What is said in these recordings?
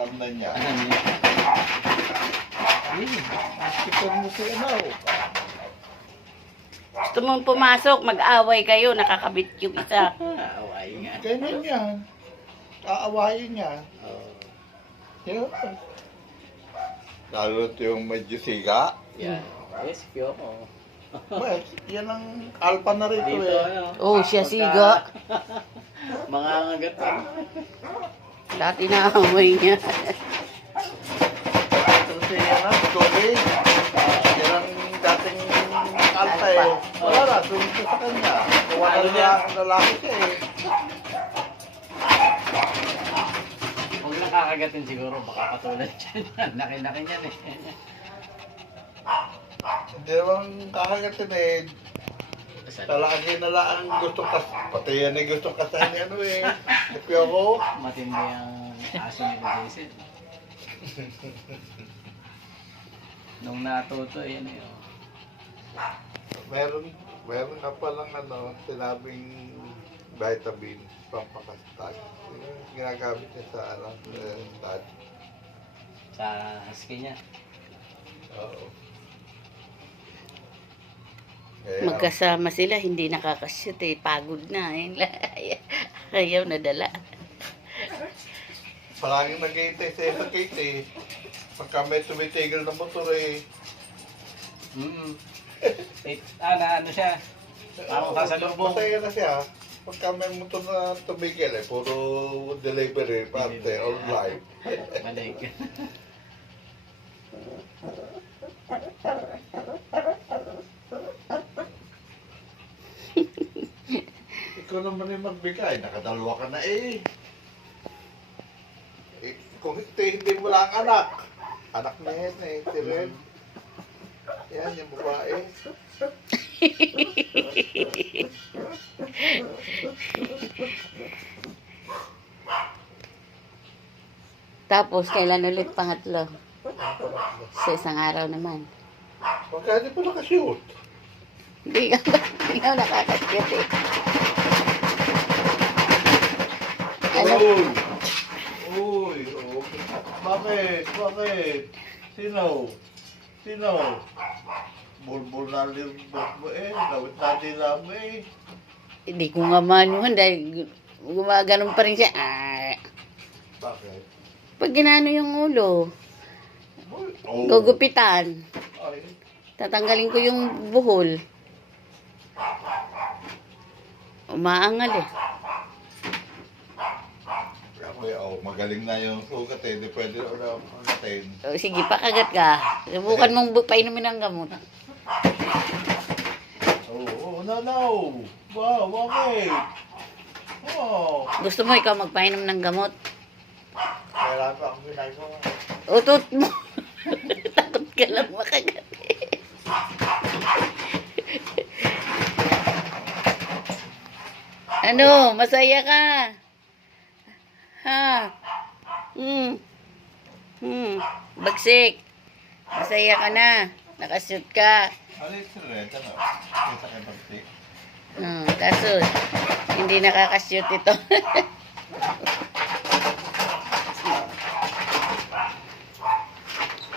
alam na niya. Ano niya? Hospital mo si ano. Gusto mong pumasok, mag-away kayo, nakakabit yung isa. Away nga. Ganyan yan. Aawayin niya. Oo. Yun. Lalo yung medyo siga. Yan. Yes, Kyoko. Well, yan ang alpha na rito Dito, eh. ano? Oh, siya siga. Mga ngagat pa. Dati na-away niya. Ito si ano, Joey. Yan ang dating alpha eh. Wala na, tumit sa kanya. Wala Ano na niya? ang lalaki siya eh. Huwag nakakagatin siguro, baka katulad dyan. Laki-laki niyan eh. Hindi naman kakagatin eh. Talaki na lang gusto kas. Pati yan eh gusto kasahin ni ano eh. Tapi ako. Matindi ang aso ni Jason. Nung natuto, yan eh. Oh. Meron nga palang ano, sinabing vitamin pampakastag. Yung ginagamit niya sa ano, stag. Sa husky niya. Oo. Eh, Magkasama sila, hindi nakakashoot eh. Pagod na eh. Ayaw na dala. palaging nag-iintay sa isang gate eh. Pagka may tumitigil na motor eh. Na ano siya? Parang kasalubong. Masaya na siya. Pagka may motor na tumigil eh, puro delivery, parte, online. Balik. Ikaw naman yung magbigay, nakadalawa ka na eh. Kung hindi mo lang anak, anak na yan eh, si Red. Yan, yung babae. Tapos, kailan ulit pangatlo? Sa isang araw naman. Pagka hindi po nakashoot. Hindi ka nakakashoot eh. Ano? Uy, oh. Bakit? Bakit? Sino? Sino? Bulbul na limbot mo eh. Lawit na dila mo eh. Hindi ko nga manuhan dahil gumaganon pa rin siya. Bakit? Pag ginano yung ulo, Oh. gugupitan. Ay, Tatanggalin ko yung buhol. Umaangal eh. ako eh, oh, magaling na yung sugat eh. Hindi pwede na natin. O, sige, pakagat ka. Subukan mong painumin ng gamot. Oo, no. Wow, bakit? Oh. Gusto mo ikaw magpainom ng gamot? Kaya pa akong ginagawa. Utot mo. Takot ka lang makagat eh. Ano, masaya ka? Ha? Bagsik. Masaya ka na. Nakashoot ka. Ano yung Red? Ano? Kita kayo pagsi? Kaso, hindi nakakashoot ito.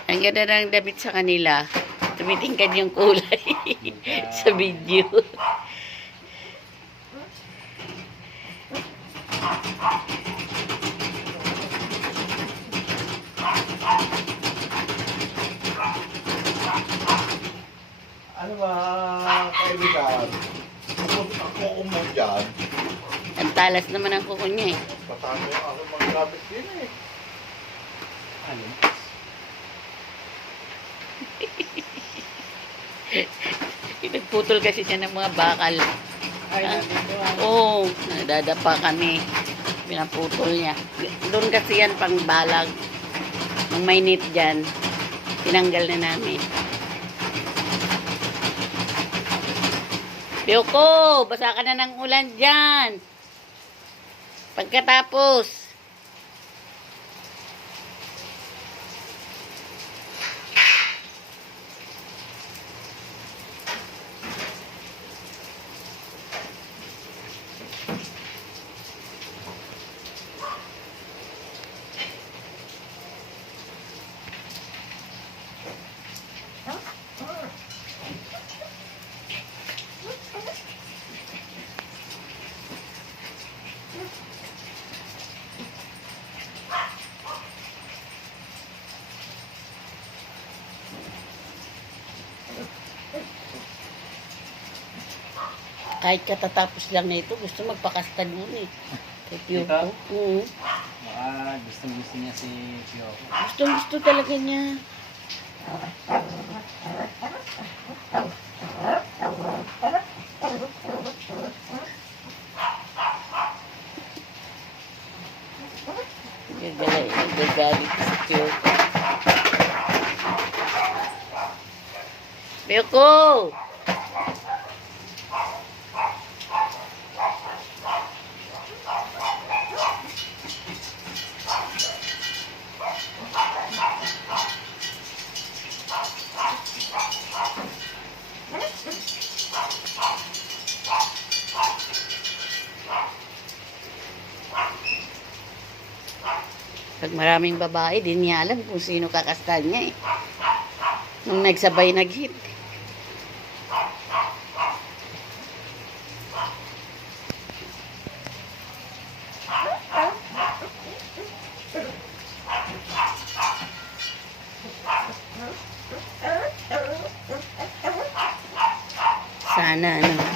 Ang ganda ng damit sa kanila. Tumitingkad yung kulay sa video. Ano ba, kaibigan? Ako umang dyan. Ang talas naman ang kuko niya eh. Patano ako magkabit din eh. Ano? Pinagputol kasi siya ng mga bakal. Ay, nandito. Oo, nadadapa kami. Pinaputol niya. Doon kasi yan pang balag. Nung may net dyan, tinanggal na namin. Biyoko, basa ka na ng ulan dyan. Pagkatapos, kahit katatapos lang na ito, gusto magpakastad muna eh. Kay Piyoko. Ito? Oo. Baka gusto niya si Piyoko. Gusto talaga niya. Gagalit si Piyoko. Piyoko! Pag maraming babae, di niya alam kung sino kakastan niya eh. Nung nagsabay nag-hit. Sana ano,